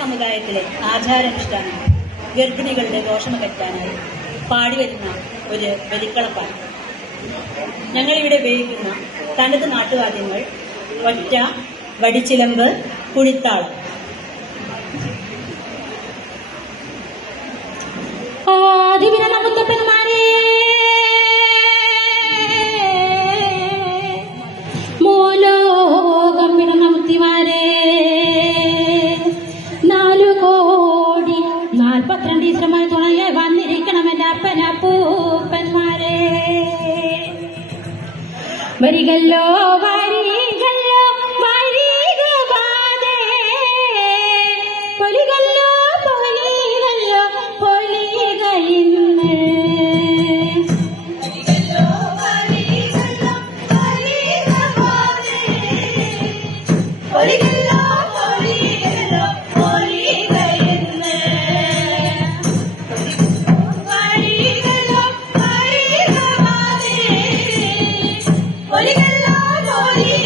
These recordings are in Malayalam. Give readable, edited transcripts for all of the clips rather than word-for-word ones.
സമുദായത്തിലെ ആചാരാനുഷ്ഠാനങ്ങൾ ഗർഭിണികളുടെ ദോഷമകറ്റാനായി പാടിവരുന്ന ഒരു ബലിക്കളപ്പാണ്. ഞങ്ങളിവിടെ ഉപയോഗിക്കുന്ന തനത് നാട്ടുവാദ്യങ്ങൾ ഒറ്റ, വടിച്ചിലമ്പ്, കുണിത്താളം. മുത്തപ്പന്മാരെ, മൂലോകം പിറന്ന മുത്തിമാരെ, 4,42,000 ഈശ്വരന്മാർ തുണയെ വന്നിരിക്കണം എന്റെ അപ്പനപ്പൂപ്പന്മാരെ. വരികല്ലോ വരികല്ലോ വരിക പാതേ, പൊലികല്ലോ പൊലികല്ലോ പൊലിക ഇന്ന്. പൊലികല്ലോ പൊലികല്ലോ പൊലിക ഇന്ന്. വരികല്ലോ വരിക പാതേ, പൊലികല്ലോ പൊലിക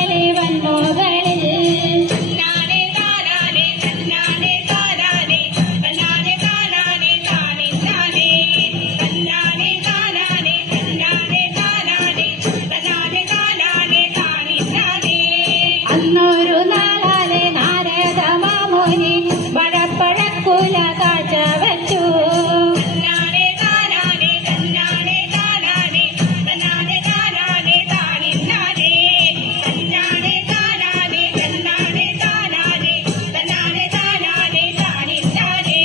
മേലെ വൻമോകളിൽ തന്നാനെ താനാനെ തന്നാനെ താനാനെ തന്നാനെ താനാനെ താനിന്നാനെ തന്നാനെ താനാനെ തന്നാനെ താനാനെ തന്നാനെ താനാനെ താനിന്നാനെ അന്നൊരു നാളാലെ നാരദ മാമുനി വടപ്പഴക്കുല കാഴ്ച വച്ചു തന്നാനെ താനാനെ തന്നാനെ താനാനെ തന്നാനെ താനാനെ താനിന്നാനെ തന്നാനെ താനാനെ തന്നാനെ താനാനെ തന്നാനെ താനാനെ താനിന്നാനെ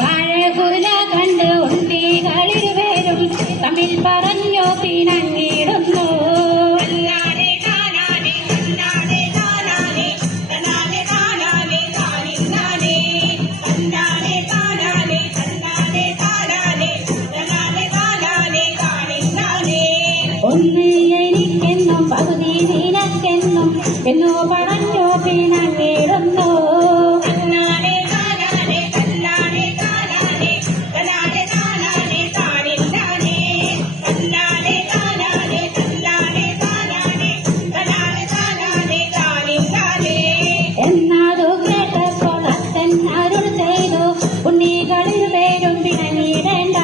വാഴകുല കണ്ട് ഉണ്ടികളിരുവരും തമ്മിൽ പറഞ്ഞു പിണങ്ങിടുന്നു തന്നാനെ താനാനെ തന്നാനെ താനാനെ തന്നാനെ താനാനെ താനിന്നാനെ തന്നാനെ താനാനെ തന്നാനെ താനാനെ തന്നാനെ താനാനെ താനിന്നാനെ ഒന്ന് എനിക്കെന്നും പകുതി നിനക്കെന്നും എന്നു പറഞ്ഞു പിണങ്ങിടുന്നു തന്നാനെ താനാനെ തന്നാനെ താനാനെ തന്നാനെ താനാനെ താനിന്നാനെ തന്നാനെ താനാനെ തന്നാനെ താനാനെ തന്നാനെ താനാനെ താനിന്നാനെ എന്നതു കേട്ടപ്പോൾ അത്തൻ അരുൾ ചെയ്തു ഉണ്ണികളിരുവരും പിണങ്ങിടേണ്ട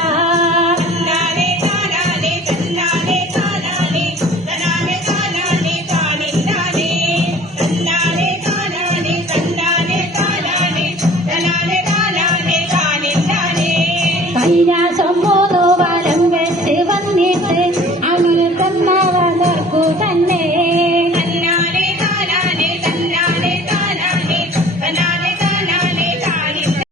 തന്നാനെ താനാനെ തന്നാനെ താനാനെ തന്നാനെ താനാനെ താനിന്നാനെ തന്നാനെ താനാനെ തന്നാനെ താനാനെ തന്നാനെ താനാനെ താനിന്നാനെ കൈരാ